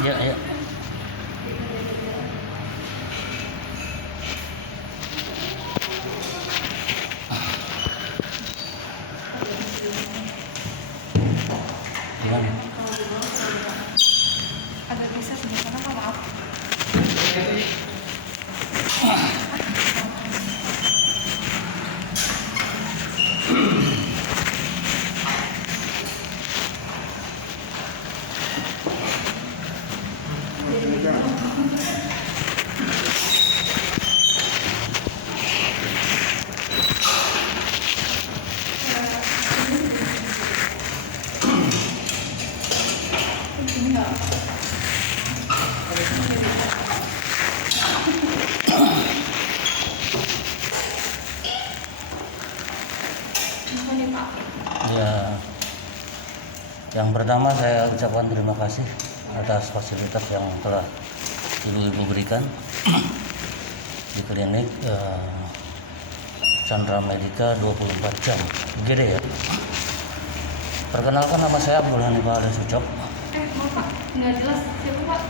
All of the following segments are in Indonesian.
Ya, ya. Gimana? Agak bisa sebentar, Pak, maaf. Ini, Pak. Ya, yang pertama saya ucapkan terima kasih atas fasilitas yang telah ibu-ibu berikan di klinik Chandra Medica 24 jam gede ya. Perkenalkan, nama saya Abdul Hanifah alias Ucok. Maaf, Pak, nggak jelas siapa, Pak,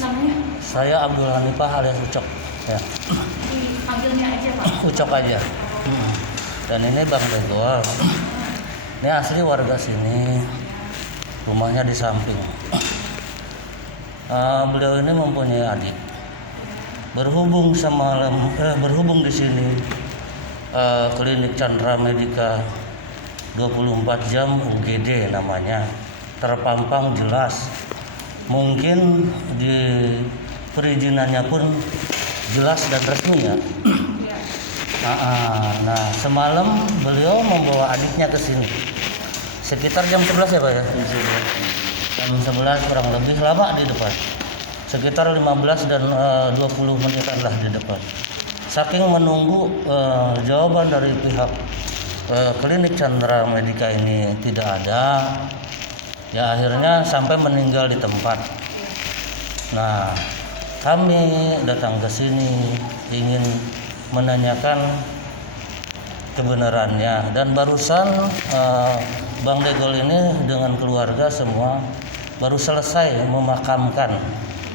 namanya. Saya Abdul Hanifah alias Ucok ya. Dipanggilnya aja, Pak. Ucok aja. Dan ini Bang Begol. Ini asli warga sini, rumahnya di samping. Beliau ini mempunyai adik. Berhubung di sini klinik Chandra Medica 24 jam UGD namanya, terpampang jelas. Mungkin di perizinannya pun jelas dan resmi ya. Nah, semalam beliau membawa adiknya ke sini. Sekitar jam 11 ya, Pak ya? Jam 11 kurang lebih, lama di depan. Sekitar 15 dan 20 menitan lah di depan. Saking menunggu jawaban dari pihak klinik Chandra Medica ini tidak ada, ya akhirnya sampai meninggal di tempat. Nah, kami datang ke sini ingin menanyakan kebenarannya, dan barusan Bang Degol ini dengan keluarga semua baru selesai memakamkan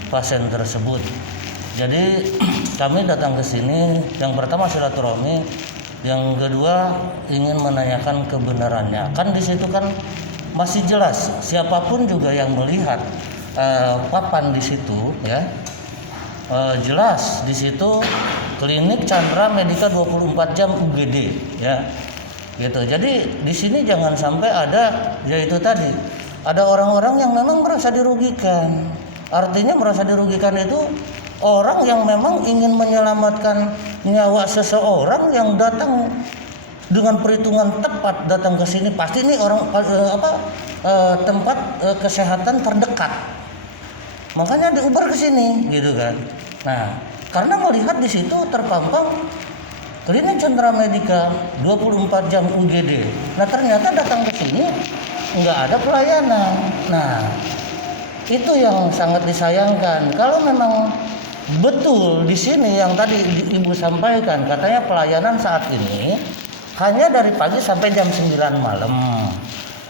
pasien tersebut. Jadi kami datang ke sini, yang pertama silaturahmi, yang kedua ingin menanyakan kebenarannya. Kan di situ kan masih jelas, siapapun juga yang melihat papan di situ ya, jelas di situ klinik Chandra Medica 24 jam UGD ya. Gitu. Jadi di sini jangan sampai ada, yaitu tadi ada orang-orang yang memang merasa dirugikan. Artinya merasa dirugikan itu orang yang memang ingin menyelamatkan nyawa seseorang yang datang dengan perhitungan tepat datang ke sini, pasti ini orang tempat kesehatan terdekat. Makanya diuber ke sini gitu kan. Nah, karena melihat di situ terpampang klinik Chandra Medica 24 jam UGD. Nah, ternyata datang ke sini nggak ada pelayanan. Nah, itu yang sangat disayangkan. Kalau memang betul di sini yang tadi Ibu sampaikan, katanya pelayanan saat ini hanya dari pagi sampai jam 9 malam.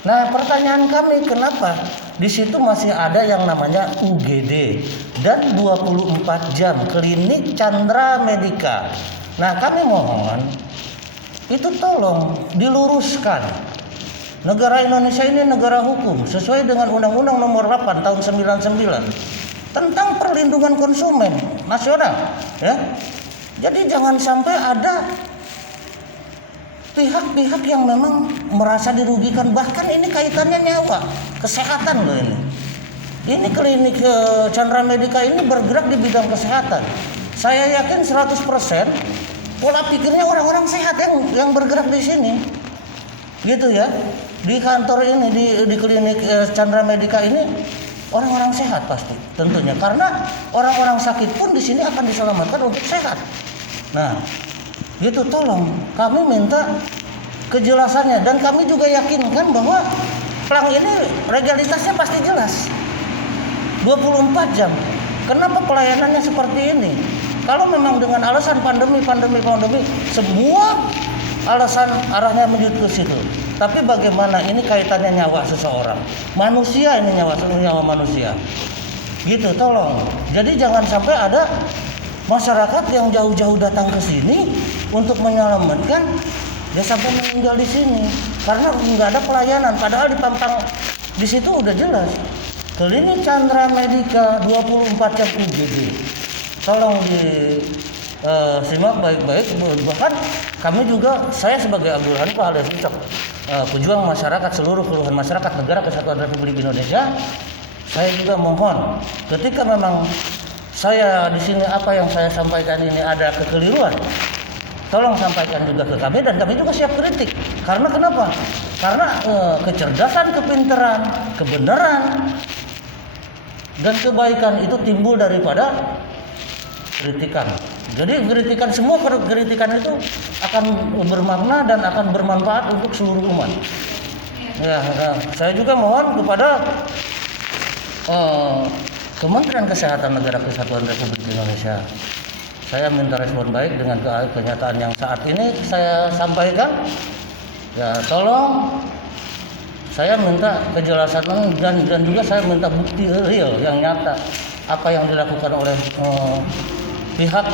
Nah, pertanyaan kami, kenapa di situ masih ada yang namanya UGD dan 24 jam klinik Chandra Medica. Nah, kami mohon itu tolong diluruskan. Negara Indonesia ini negara hukum sesuai dengan Undang-Undang Nomor 8 tahun 99 tentang perlindungan konsumen nasional ya. Jadi jangan sampai ada pihak-pihak yang memang merasa dirugikan, bahkan ini kaitannya nyawa, kesehatan loh ini. Ini klinik Chandra Medica ini bergerak di bidang kesehatan. Saya yakin 100% pola pikirnya orang-orang sehat yang bergerak di sini. Gitu ya. Di kantor ini di klinik Chandra Medica ini orang-orang sehat pasti tentunya, karena orang-orang sakit pun di sini akan diselamatkan untuk sehat. Nah, gitu, tolong kami minta kejelasannya, dan kami juga yakinkan bahwa plang ini legalitasnya pasti jelas 24 jam. Kenapa pelayanannya seperti ini? Kalau memang dengan alasan pandemi, semua alasan arahnya menuju ke situ. Tapi bagaimana ini kaitannya nyawa seseorang? Manusia ini nyawa manusia. gitu, tolong. Jadi jangan sampai ada masyarakat yang jauh-jauh datang ke sini untuk menyelamatkan, dia sampai meninggal di sini karena nggak ada pelayanan. Padahal di Pampang di situ udah jelas klinik Chandra Medica 24 jam UGD. Tolong simak baik-baik. Bahkan kami juga, saya sebagai Abdul Hanif alias Ucok, pejuang masyarakat, seluruh keluhan masyarakat Negara Kesatuan Republik Indonesia, saya juga mohon ketika memang saya di sini apa yang saya sampaikan ini ada kekeliruan, tolong sampaikan juga ke kami dan kami juga siap kritik. Karena kenapa? Karena kecerdasan, kepintaran, kebenaran dan kebaikan itu timbul daripada kritikan. Jadi kritikan, semua kritikan itu akan bermakna dan akan bermanfaat untuk seluruh umat. Ya, saya juga mohon kepada Kementerian Kesehatan Negara Kesatuan Republik Indonesia. Saya minta respon baik dengan kenyataan yang saat ini saya sampaikan. Ya, tolong saya minta kejelasan dan juga saya minta bukti real yang nyata apa yang dilakukan oleh pihak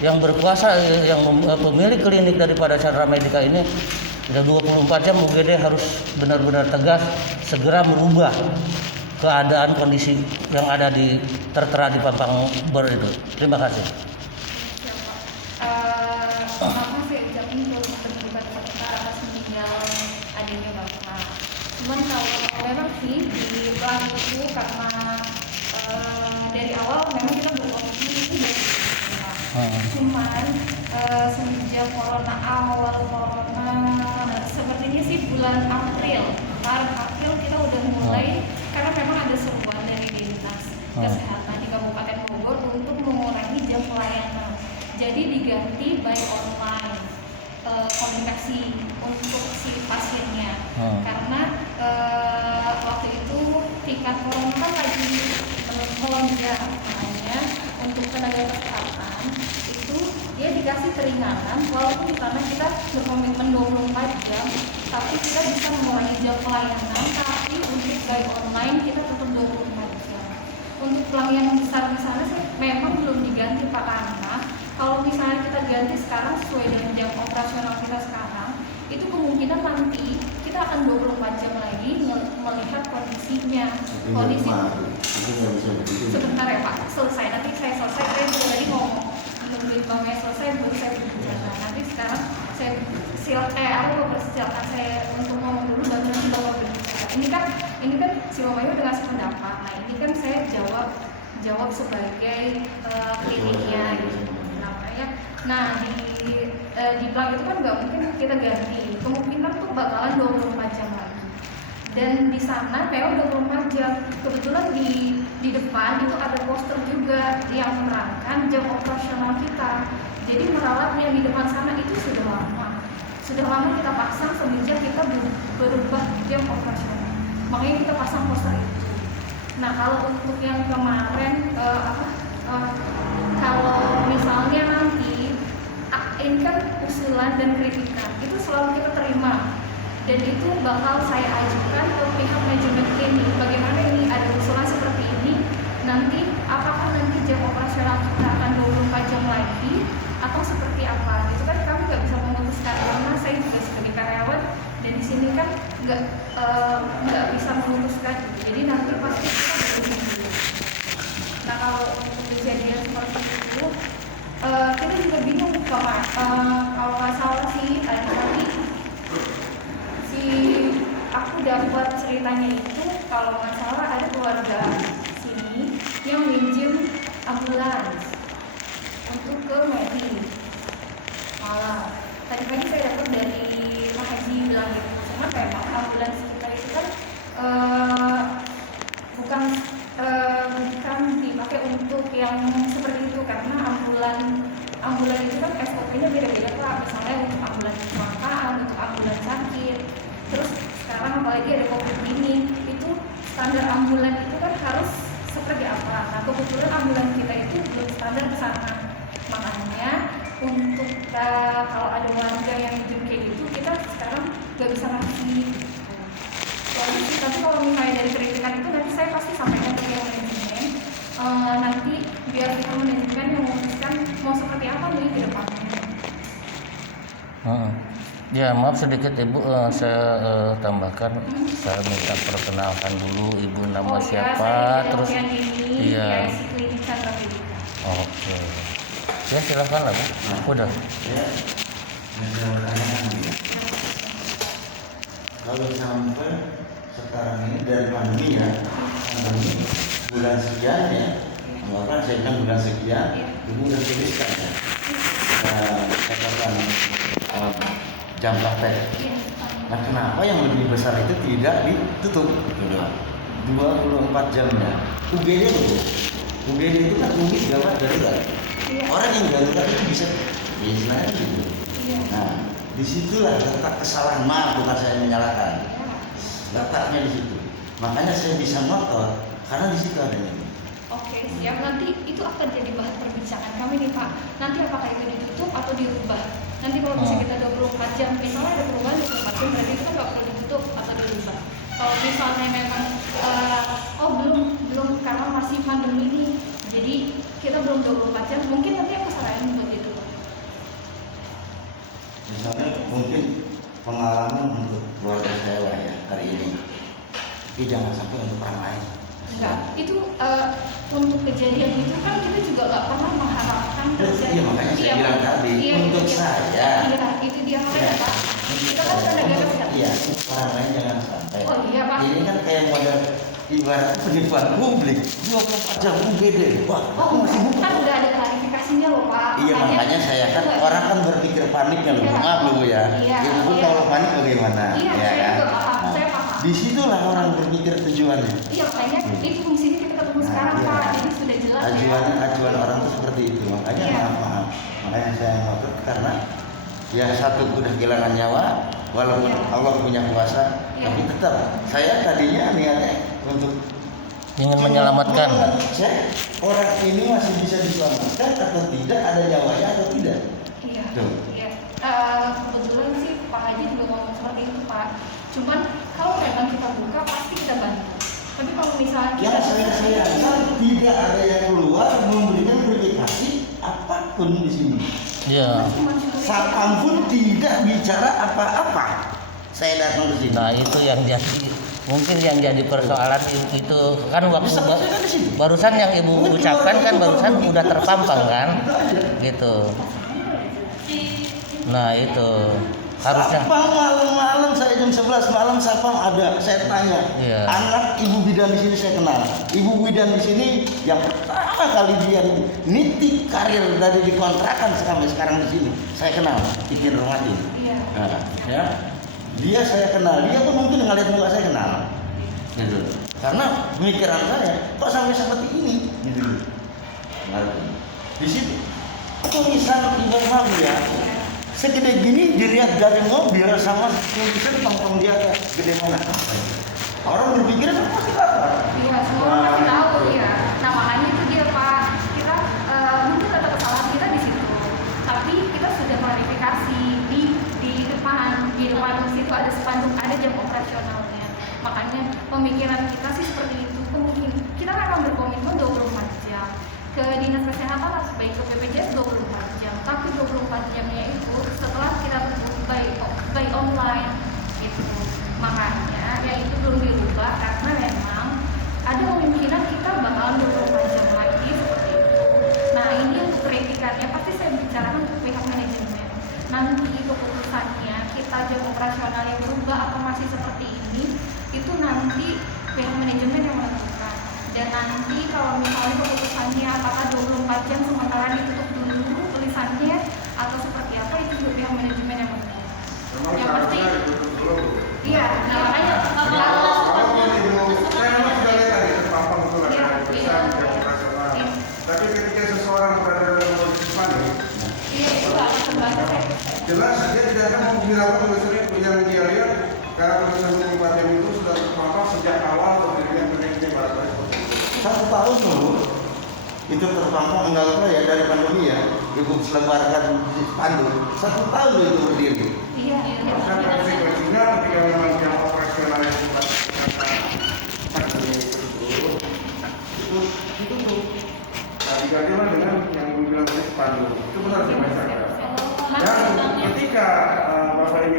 yang berkuasa, yang pemilik klinik daripada Chandra Medica ini. Sudah 24 jam UGD harus benar-benar tegas segera merubah keadaan kondisi yang ada tertera di Pampang Bor itu. Terima kasih. Pertama saya ucapin berduka cita atas meninggal adiknya Bapak. Cuman kalau memang sih di plan itu karena dari awal memang kita berkomitmen itu dari cuman semenjak awal corona sepertinya sih bulan April kita udah mulai karena memang ada seruan dari dinas kesehatan di Kabupaten Bogor untuk mengurangi jam pelayanan. Jadi diganti by online komunikasi untuk si pasiennya. Karena waktu itu tingkat corona kan lagi melonjak, makanya untuk tenaga kesehatan itu dia dikasih keringanan walaupun di sana kita berkomitmen 24 jam, tapi kita bisa mengurangi jam pelayanan, tapi untuk by online kita tetap 24 jam. Untuk pelayanan besar di sana sih memang belum diganti Pak, karena kalau misalnya kita ganti sekarang sesuai dengan jam operasional kita sekarang, itu kemungkinan nanti kita akan 24 jam lagi melihat kondisinya. Kondisi sebentar ya Pak, selesai, nanti saya selesai, saya juga tadi ngomong menurut Bangnya selesai, baru saya berbicara. Nanti sekarang saya aku mempersilakan saya untuk ngomong dulu, baru nanti Bapak berbicara. Ini kan si Bapak udah ngasih pendapat. Nah ini kan saya jawab sebagai kliniknya gitu. Nah di plan itu kan nggak mungkin kita ganti, kemungkinan tuh bakalan 24 jam lagi. Dan di sana PO 24 jam. Kebetulan di depan itu ada poster juga yang menerangkan jam operasional kita. Jadi merawatnya di depan sana itu sudah lama kita pasang semenjak kita berubah jam operasional. Makanya kita pasang poster itu. Nah kalau untuk yang kemarin kalau misalnya nanti ini kan usulan dan kritikan itu selalu kita terima dan itu bakal saya ajukan ke pihak manajemen klinik. Bagaimana ini ada usulan seperti ini, nanti apakah nanti jam operasional kita akan 24 jam lagi atau seperti apa? Itu kan kami nggak bisa memutuskan karena saya juga sebagai karyawan dan di sini kan nggak bisa memutuskan. Jadi nanti pasti kita berdiskusi dulu. Nah kalau untuk kejadian seperti itu kita juga bingung kalau nggak salah sih tadi aku dapat ceritanya itu kalau nggak salah ada keluarga sini yang minjem ambulans untuk ke medis. Malah tadi pagi saya dapat dari Pak Haji bilang gitu, cuma memang ambulans kita itu kan bukan dipakai untuk yang seperti itu karena ambulan itu kan SOP-nya beda-beda Pak. Misalnya untuk ambulan kecelakaan, untuk ambulan sakit. Terus sekarang apalagi ada COVID ini, itu standar ambulan itu kan harus seperti apa? Nah kebetulan ambulan kita itu belum standar ke sana. Makanya untuk kalau ada warga yang minjem kayak gitu, kita sekarang nggak bisa ngasih solusi. Tapi kalau misalnya dari kritikan itu nanti saya pasti sampaikan ke yang manajemen Ya maaf sedikit Ibu, saya tambahkan, saya minta perkenalkan dulu Ibu nama siapa, terus iya, si klinik Chandra Medika. oke, ya silahkan lah Bu. Udah. Ya, kalau sampai sekarang ini dari pandemi ya, pandemi bulan sekian ya, bahkan saya bilang bulan sekian, ibu udah tuliskan ya, catatan jam praktek. Nah kenapa yang lebih besar itu tidak ditutup? Gitu doang. 24 jamnya. UGD itu, UGD itu kan unit gawat darurat. Orang yang darurat itu bisa, ya istilahnya gitu. Nah, disitulah letak kesalahan, maaf bukan saya menyalahkan. Letaknya di situ. Makanya saya bisa ngotot karena di situ adanya. Oke, siap. Nanti itu akan jadi bahan perbincangan kami nih Pak. Nanti apakah itu ditutup atau dirubah? Nanti kalau misalnya kita 24 jam, misalnya ada perubahan 24 jam, berarti itu kan nggak perlu ditutup atau dirubah. Kalau misalnya memang, belum karena masih pandemi ini, jadi kita belum 24 jam, mungkin nanti aku saranin buat ditutup. Misalnya mungkin pengalaman untuk keluarga saya lah ya hari ini, tapi jangan sampai untuk orang lain. Enggak, itu untuk kejadian itu kan kita juga nggak pernah mengharapkan terjadi. Iya makanya saya bilang tadi untuk saya. Iya, itu dia makanya Pak. Kita kan tenaga kesehatan. Iya, orang lain jangan sampai. Oh iya Pak. Ini kan kayak model ibarat penipuan publik 24 jam UGD. Wah, Oh, kan udah ada klarifikasinya loh Pak. iya makanya saya kan orang kan berpikir paniknya loh. Maaf loh Bu ya. Ibu pun kalau panik bagaimana? Iya, Ya saya kan? juga paham, saya paham. Disitulah orang berpikir tujuannya. Iya, makanya itu fungsinya kita ketemu sekarang iya. Pak. Jadi sudah jelas Ajuan orang tuh seperti itu. Makanya Iya. maaf. Makanya saya ngotot karena ya satu udah kehilangan nyawa, walaupun Iya. Allah punya kuasa, Iya. tapi tetap saya tadinya niatnya untuk Ingin menyelamatkan. cek orang ini masih bisa diselamatkan atau tidak, ada nyawanya atau tidak. Iya. Tuh. Iya. Kebetulan sih Pak Haji juga ngomong seperti itu Pak. Cuman kalau memang kita buka pasti kita bantu. Tapi kalau misalnya kita Yang saya sayangkan tidak ada yang keluar memberikan verifikasi apapun di sini. Iya. Satpam pun tidak bicara apa-apa. Saya datang ke sini. Nah itu yang jadi mungkin yang jadi persoalan itu kan waktu barusan yang Ibu ucapkan kan barusan udah terpampang kan, gitu. Nah itu harusnya. Satpam malam-malam saya jam 11 malam satpam ada. Saya tanya, Iya. anak Ibu Bidan di sini saya kenal. Ibu Bidan di sini yang pertama kali dia niti karir dari dikontrakan sampai sekarang di sini. Saya kenal, Titin Rumadi. Iya. Nah, ya. Dia saya kenal, dia pun mungkin ngeliat muka saya kenal. Gitu. Karena pemikiran saya kok sampai seperti ini gitu. Nah, di situ tulisan Imam ya segede gini dilihat dari mobil sama tulisan tongkong dia gede mana. Orang berpikir pasti lapar. Iya, semua pasti tahu ya. Nah makanya itu dia Pak. Kita mungkin ada kesalahan kita di situ. Tapi kita sudah klarifikasi di depan situ ada spanduk, ada jam operasionalnya. Makanya pemikiran kita sih seperti itu. Mungkin kita memang berkomitmen 24 jam ke dinas kesehatan baik ke BPJS 24 jam. Tapi 24 jamnya itu setelah kita by online itu. Makanya ya itu belum dirubah karena memang ada kemungkinan kita bakalan 24 jam lagi seperti itu. Nah ini untuk kritikannya pasti saya bicarakan untuk pihak manajemen. Nanti keputusannya kita jam operasionalnya berubah atau masih seperti ini itu nanti pihak manajemen yang menentukan. Dan nanti kalau misalnya keputusannya apakah 24 jam sementara ditutup dulu tulisannya atau seperti apa itu juga pihak manajemen yang menentukan. Yang pasti iya, nah makanya tapi ketika seseorang berada dalam kondisi panik, iya itu akan terbaca jelas dia tidak akan menghiraukan tulisannya yang dia lihat karena tulisan 24 jam itu sudah terpampang sejak awal berdirinya penelitian barangkali. 1 tahun dulu itu terpampang enggak apa ya dari pandemi ya. Ibu selebarkan spanduk 1 tahun dulu itu berdiri. iya. Maka konsekuensinya ketika memang jam operasional yang itu tuh digantilah dengan yang dibilang tadi spanduk. Itu benar sih Mas. Dan ketika Bapak Ibu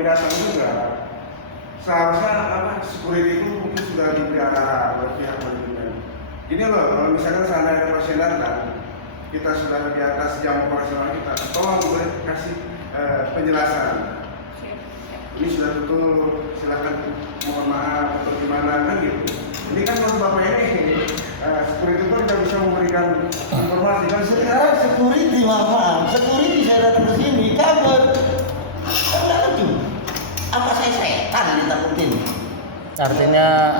seharusnya security itu mungkin sudah dipelihara oleh pihak manajemen. Gini loh, kalau misalkan seandainya ada pasien datang, kita sudah di atas jam operasional kita, tolong boleh kasih penjelasan. Ini sudah tutup, silakan mohon maaf atau gimana kan gitu. Ini kan menurut Bapak ini security itu tidak bisa memberikan informasi kan Sekarang security, maaf, security saya datang ke sini, kabur. Kan nggak lucu. Apa saya setan ditakutin?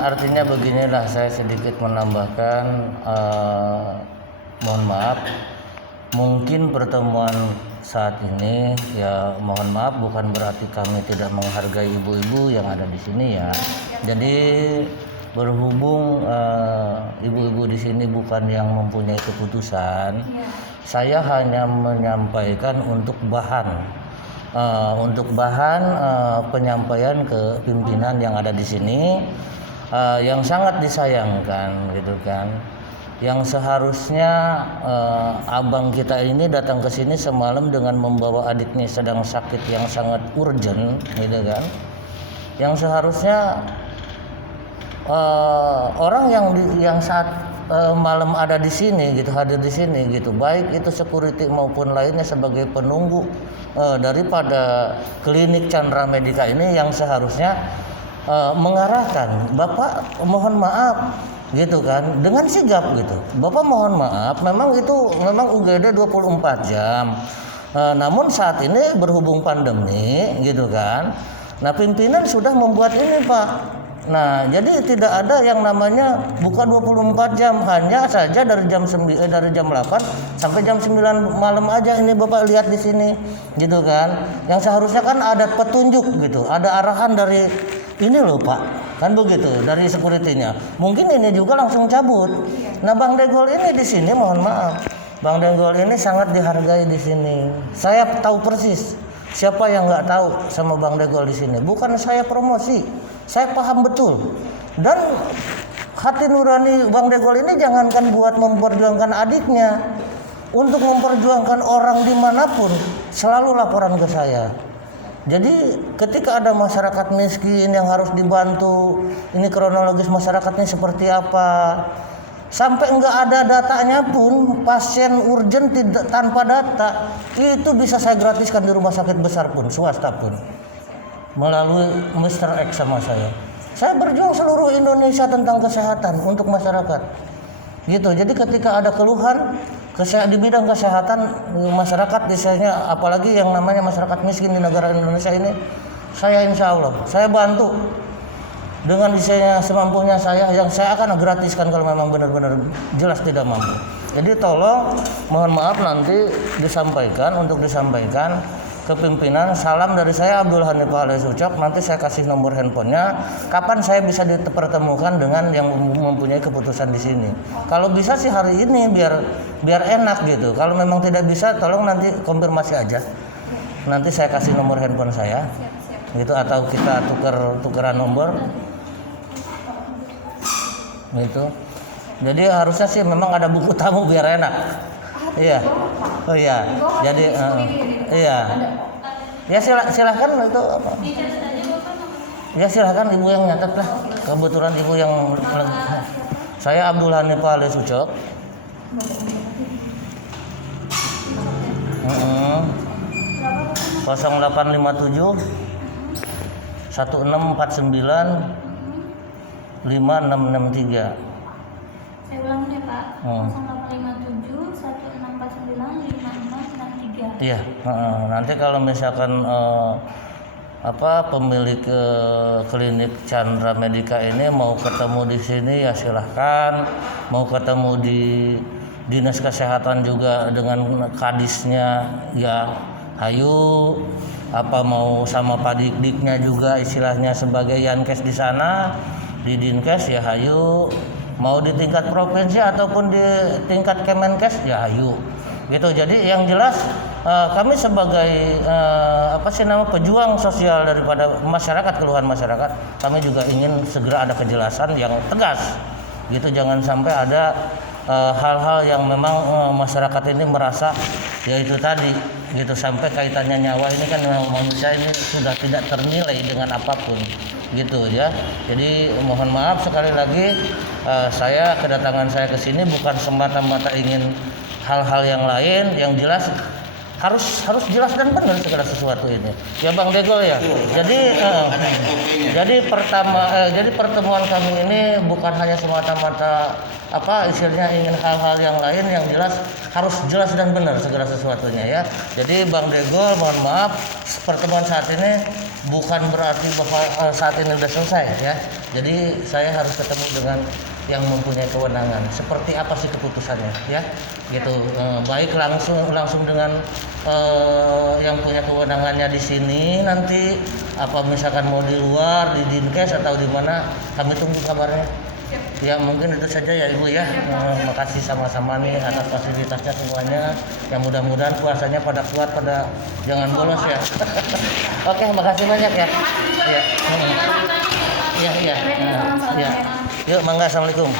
Artinya beginilah, saya sedikit menambahkan, mohon maaf, mungkin pertemuan saat ini ya mohon maaf bukan berarti kami tidak menghargai ibu-ibu yang ada di sini ya. Jadi berhubung ibu-ibu di sini bukan yang mempunyai keputusan, saya hanya menyampaikan untuk bahan penyampaian ke pimpinan yang ada di sini, yang sangat disayangkan gitu kan. Yang seharusnya abang kita ini datang ke sini semalam dengan membawa adiknya sedang sakit yang sangat urgent gitu kan. Yang seharusnya orang yang saat malam ada di sini gitu, hadir di sini gitu, baik itu security maupun lainnya sebagai penunggu daripada klinik Chandra Medica ini, yang seharusnya mengarahkan Bapak mohon maaf gitu kan, dengan sigap gitu. Bapak mohon maaf, memang UGD 24 jam. Namun saat ini berhubung pandemi gitu kan. Nah, pimpinan sudah membuat ini, Pak. Nah, jadi tidak ada yang namanya buka 24 jam, hanya saja dari jam 8 sampai jam 9 malam aja ini Bapak lihat di sini gitu kan. Yang seharusnya kan ada petunjuk gitu, ada arahan dari ini loh Pak, kan begitu dari security-nya. Mungkin ini juga langsung cabut. Nah, Bang Degol ini di sini mohon maaf, Bang Degol ini sangat dihargai di sini. Saya tahu persis siapa yang nggak tahu sama Bang Degol di sini. Bukan saya promosi, saya paham betul. Dan hati nurani Bang Degol ini jangankan buat memperjuangkan adiknya, untuk memperjuangkan orang dimanapun selalu laporan ke saya. Jadi ketika ada masyarakat miskin yang harus dibantu, ini kronologis masyarakatnya seperti apa, sampai enggak ada datanya pun, pasien urgent tanpa data, itu bisa saya gratiskan di rumah sakit besar pun, swasta pun, melalui Mr. X sama saya. Saya berjuang seluruh Indonesia tentang kesehatan untuk masyarakat. Gitu. Jadi ketika ada keluhan di bidang kesehatan masyarakat, misalnya apalagi yang namanya masyarakat miskin di negara Indonesia ini, saya insya Allah saya bantu dengan desainnya semampunya saya, yang saya akan gratiskan kalau memang benar-benar jelas tidak mampu. Jadi tolong mohon maaf nanti disampaikan ke pimpinan, salam dari saya Abdul Hanif alias Ucok. Nanti saya kasih nomor handphonenya, kapan saya bisa dipertemukan dengan yang mempunyai keputusan di sini. Kalau bisa sih hari ini biar enak gitu. Kalau memang tidak bisa, tolong nanti konfirmasi aja. Nanti saya kasih nomor handphone saya, gitu, atau kita tukeran nomor, gitu. Jadi harusnya sih memang ada buku tamu biar enak. Iya. Oh iya. Jadi iya. Ya silahkan itu apa? Ya silahkan ibu yang nyatet lah. Kebetulan ibu yang saya Abdul Hanif alias Ucok. 0857 1649 5663. Saya ulangi ya Pak. 0857 1649 5663. Iya, nanti kalau misalkan pemilik klinik Chandra Medica ini mau ketemu di sini ya silahkan, mau ketemu di dinas kesehatan juga dengan kadisnya ya hayu, apa mau sama Pak Dikdiknya juga istilahnya sebagai Yankes di sana di Dinkes ya hayu, mau di tingkat provinsi ataupun di tingkat Kemenkes ya hayu gitu. Jadi yang jelas kami sebagai pejuang sosial daripada masyarakat, keluhan masyarakat, kami juga ingin segera ada kejelasan yang tegas gitu. Jangan sampai ada hal-hal yang memang masyarakat ini merasa yaitu tadi gitu, sampai kaitannya nyawa ini kan manusia ini sudah tidak ternilai dengan apapun gitu ya. Jadi mohon maaf sekali lagi, kedatangan saya ke sini bukan semata-mata ingin hal-hal yang lain, yang jelas harus jelas dan benar segala sesuatu ini. Ya Bang Degol ya. Jadi pertemuan kami ini bukan hanya semata-mata istilahnya ingin hal-hal yang lain, yang jelas harus jelas dan benar segala sesuatunya ya. Jadi Bang Degol mohon maaf, pertemuan saat ini bukan berarti bahwa saat ini sudah selesai ya. Jadi saya harus ketemu dengan yang mempunyai kewenangan. Seperti apa sih keputusannya ya? Gitu. Baik langsung dengan yang punya kewenangannya di sini, nanti apa misalkan mau di luar, di Dinkes atau di mana, kami tunggu kabarnya. Ya mungkin itu saja ya Ibu ya. Makasih sama-sama nih atas fasilitasnya semuanya. Yang mudah-mudahan puasanya pada kuat, pada jangan bolos ya. Oke, makasih banyak ya. Iya. Iya. Yuk, mangga, assalamualaikum.